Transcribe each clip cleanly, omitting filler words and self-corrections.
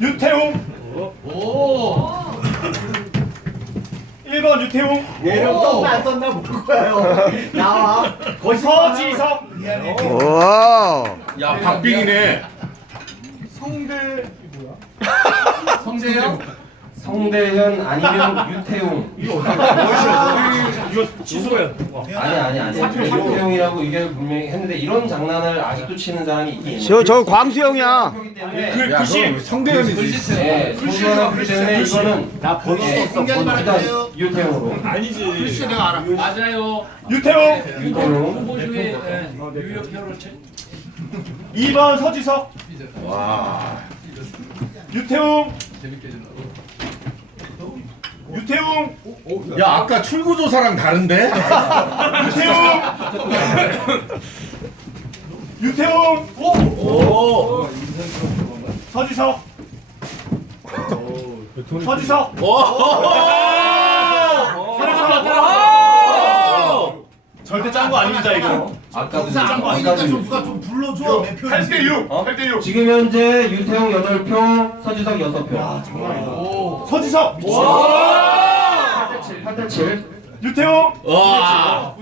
유태웅. 오. 1번 유태웅. 얘는 떴나 안 떴나 볼 거예요. 나와. 서지석. 와. 야 박빙이네. 성대. 성재요? 성대현 아니면 유태웅. 이거 취소야. 아니. 유태웅이라고 이게 분명히 했는데 이런 장난을 아직도 치는 사람이 있긴 있네. 저 광수형이야. 그렇기 때문에 그 글씨. 성대현이지. 네, 성대현이기 때문에 이거는 나 본수 없어. 일단 유태웅으로. 아니지. 글씨 내가 알아. 맞아요. 유태웅. 유태웅. 후보주의 유효표로 2번 서지석. 와. 유태웅. 유태웅. 야 아까 출구조사랑 다른데? 유태웅. 유태웅. 오. 서지석. 서지석. 절대 짠 거 아닙니다 이거. 아까도 누가 좀 불러줘. 8대 6. 8대 6. 지금 현재 유태웅 8표, 서지석 6표. 서지석. 8대 7. 유태웅. 와.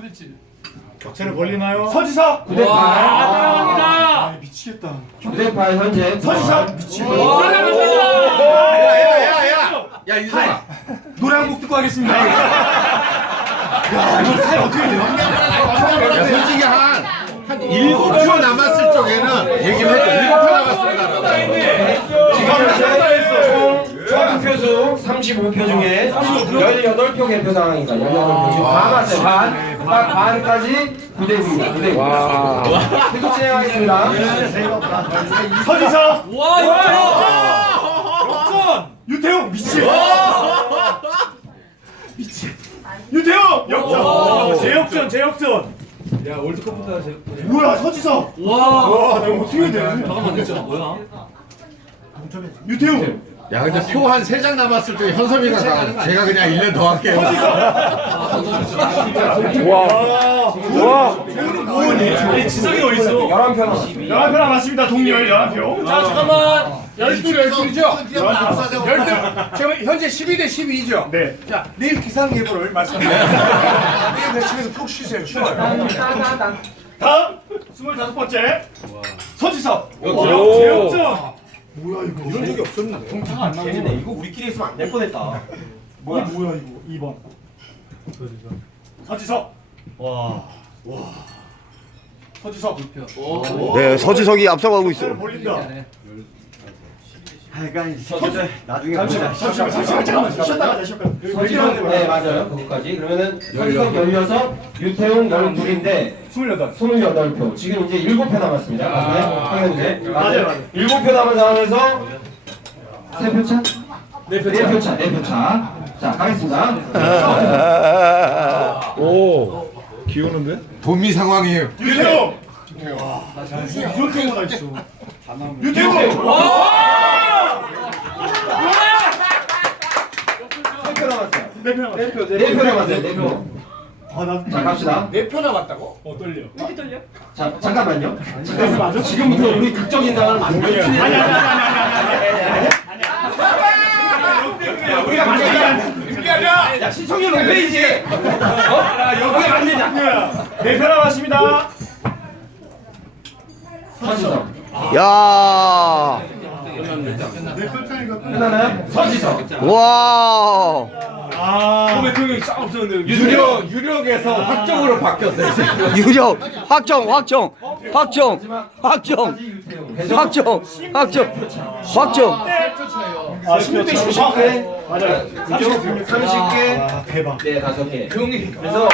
격차를 벌리나요? 서지석. 9대 8. 아, 미치겠다. 9대 8 현재. 서지석. 야 인성아. 노래 한 곡 듣고 하겠습니다. 야, 이거 타임 어떻게 돼요? 야 솔직히 한 7표 남았을 적에는 얘기를 했죠. 7표 남았을 총 투표수 35표 중에 18표 개표 상황이니까 18표 지금 반 왔어요. 딱 반까지 9대 9입니다. 9대 9. 계속 진행하겠습니다. 서지석. 와 역전. 유태웅 미친. 미친. 유태웅 역전. 재역전 재역전. 야 월드컵부터 하세요. 뭐야 서지석. 와 내가 어떻게 해야 돼? 잠깐만 진짜 뭐야? 유태웅. 야 근데 표 한 3장 남았을 때 현섭이가 다 제가 그냥 1년 더 할게요. 와. 뭐니? 지성이 어디 있어? 11표 남았습니다. 11표 남았습니다. 동률 11표. 자 잠깐만 12죠? 지금 현재 12대 12죠? 네. 자 내일 기상 예보를 말씀드립니다. 내일 대신에서 푹 쉬세요. 추워요. 다음 25번째 서지석. 재역전. 이런 적이 없었는데. 재밌네. 이거 우리끼리 있으면 안 될 뻔했다. 뭐야 이거 2번. 서지석. 와. 서지석. 네, 서지석이 앞서가고 있어. 몰린다. 나중에 잠시만 잠깐만 쉬었다 가자 쉬었다. 서지석 네 맞아요. 거기까지. 그러면은 서지석 16, 유태웅 12인데 28표. 지금 이제 7표 남았습니다. 현재 맞아요. 7표 남은 상황에서 3표 차? 4표 차. 4표 차. 자 가겠습니다. 돈미 상황이에요. 유태웅. 이런 경우가 있어. 유태웅. 3표 남았어요. 4표 남았어. 4표 남았어요. 4표. 자 갑시다. 4표 남았다고? 떨려. 자 잠깐만요. 지금부터 우리 극적 인상을 만들어야 돼. 우리가 만들자. 야 시청률 높여야지. 여기가 안 되냐? 4표 남았습니다. 서지석. 야. 끝나나요? 서지석. 와. 유력에서 확정으로 바뀌었어요. 유력 확정. 확정. 확정. 확정. 아 16대 10. 맞아요. 30개. 아 대박. 네 5개. 그래서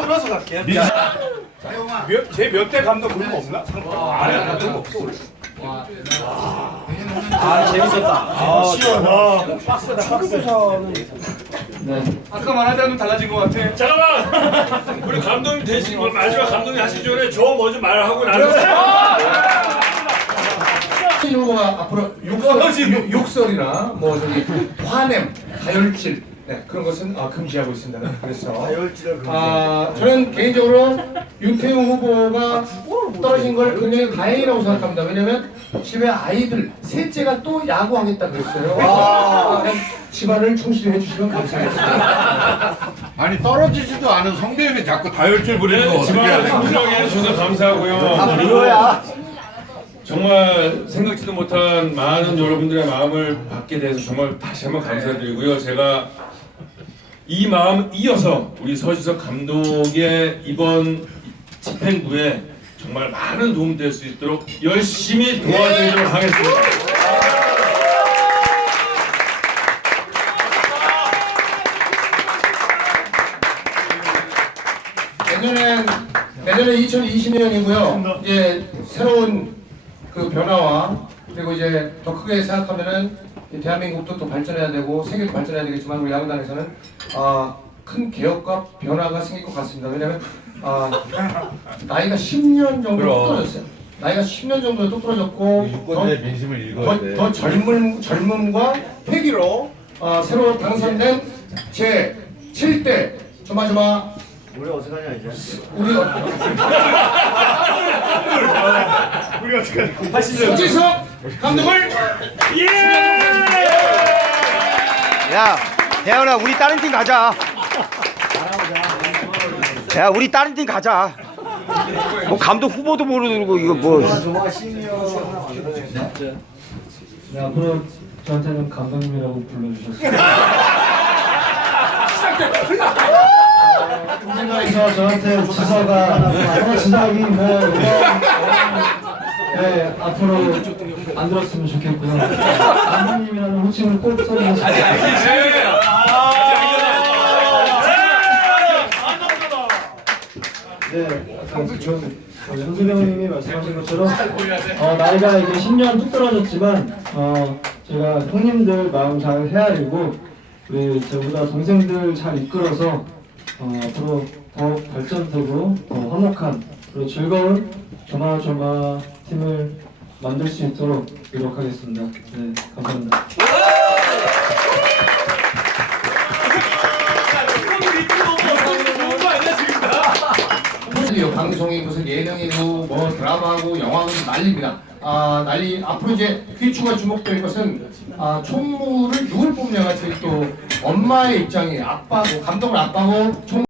끊어서 갈게. 제 몇 대 감독 그런 거 없나? 아니, 그런 거 없어. 아 재밌었다. 아까 말한 대로는 달라진 것 같아. 잠깐만. 우리 감독님 대신 마지막 감독님 하시기 전에 저 먼저 말하고 나는. 후보가 앞으로 욕설이나 뭐 저기 화냄, 다혈질 그런 것은 금지하고 있습니다. 그래서 저는 개인적으로 윤태용 후보가 떨어진 걸 굉장히 다행이라고 생각합니다. 왜냐면 집에 아이들 셋째가 또 야구하겠다 그랬어요. 집안을 충실히 해주시면 감사하겠습니다. 아니 떨어지지도 않은 성대현이 자꾸 다혈질 부리는 거 어떻게 해야 돼? 감독님 저도 감사하고요. 이거야. 정말 생각지도 못한 많은 여러분들의 마음을 받게 돼서 정말 다시 한번 감사드리고요. 제가 이 마음 이어서 우리 서지석 감독의 이번 집행부에 정말 많은 도움이 될 수 있도록 열심히 도와드리도록 하겠습니다. 내년에 2020년이고요. 이제 새로운 그 변화와 그리고 이제 더 크게 생각하면은 대한민국도 또 발전해야 되고 세계도 발전해야 되겠지만 우리 야구단에서는 큰 개혁과 변화가 생길 것 같습니다. 왜냐하면 나이가 10년 정도 뚝 떨어졌어요. 나이가 10년 정도 뚝 떨어졌고 유권자의 민심을 읽어야 돼. 더 젊음과 패기로 새로 당선된 제 7대 조마조마 우리 어떡하냐 이제. 우리 서지석 감독을 야, 대현아, 우리 다른 팀 가자. 야, 우리 다른 팀 가자. 뭐 감독 후보도 모르고 이거 뭐. 조마 시니어 하나 만들어냈나? 네, 앞으로 저한테는 감독님이라고 불러주셨어요. 국민가에서 저한테 지서가 지석이 뭐 네, 앞으로 안 들었으면 좋겠고요. 감독님이라는 호칭을 꼭 써주셨으면 네, 아까 영준 형님이 말씀하신 것처럼 나이가 이게 10년 뚝 떨어졌지만 제가 형님들 마음 잘 헤아리고 우리 저보다 동생들 잘 이끌어서 앞으로 더 발전되고 더 화목한 그리고 즐거운 조마조마 팀을 만들 수 있도록 노력하겠습니다. 네, 감사합니다. 방송이 무슨 예능이고 뭐 드라마고 영화고 난리입니다. 난리 앞으로 이제 귀추가 주목될 것은 총무를 누굴 뽑냐가 또 엄마의 입장이 아빠고 감독은 아빠고 총